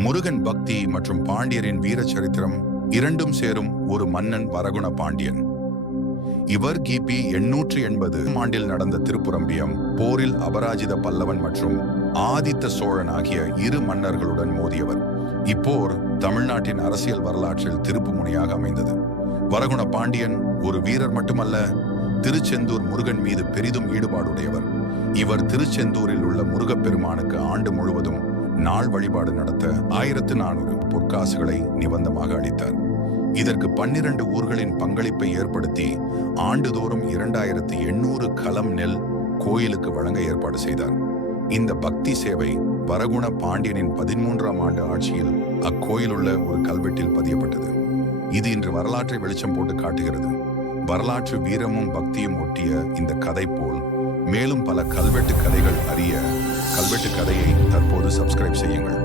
முருகன் பக்தி மற்றும் பாண்டியரின் வீர சரித்திரம் இரண்டும் சேரும் ஒரு மன்னன் வரகுண பாண்டியன். இவர் கிபி 880 ஆண்டில் நடந்த திருப்புரம்பியம் போரில் அபராஜித பல்லவன் மற்றும் ஆதித்த சோழன் ஆகிய இரு மன்னர்களுடன் மோதியவர். இப்போர் தமிழ்நாட்டின் அரசியல் வரலாற்றில் திருப்பு முனையாக அமைந்தது. வரகுண பாண்டியன் ஒரு வீரர் மட்டுமல்ல, திருச்செந்தூர் முருகன் மீது பெரிதும் ஈடுபாடுடையவர். இவர் திருச்செந்தூரில் உள்ள முருகப்பெருமானுக்கு ஆண்டு முழுவதும் நாள் வழிபாடு நடத்த 1400 பொற்காசுகளை நிபந்தமாக அளித்தார். இதற்கு 12 ஊர்களின் பங்களிப்பை ஏற்படுத்தி ஆண்டுதோறும் 2800 கலம் நெல் கோயிலுக்கு வழங்க ஏற்பாடு செய்தார். இந்த பக்தி சேவை வரகுண பாண்டியனின் 13ஆம் ஆண்டு ஆட்சியில் அக்கோயிலுள்ள ஒரு கல்வெட்டில் பதியப்பட்டது. இது இன்று வரலாற்றை வெளிச்சம் போட்டு காட்டுகிறது. வரலாற்று வீரமும் பக்தியும் ஒட்டிய இந்த கதை போல் மேலும் பல கல்வெட்டு கதைகள் அறிய கல்வெட்டு கதையை தற்போது சப்ஸ்கிரைப் செய்யுங்கள்.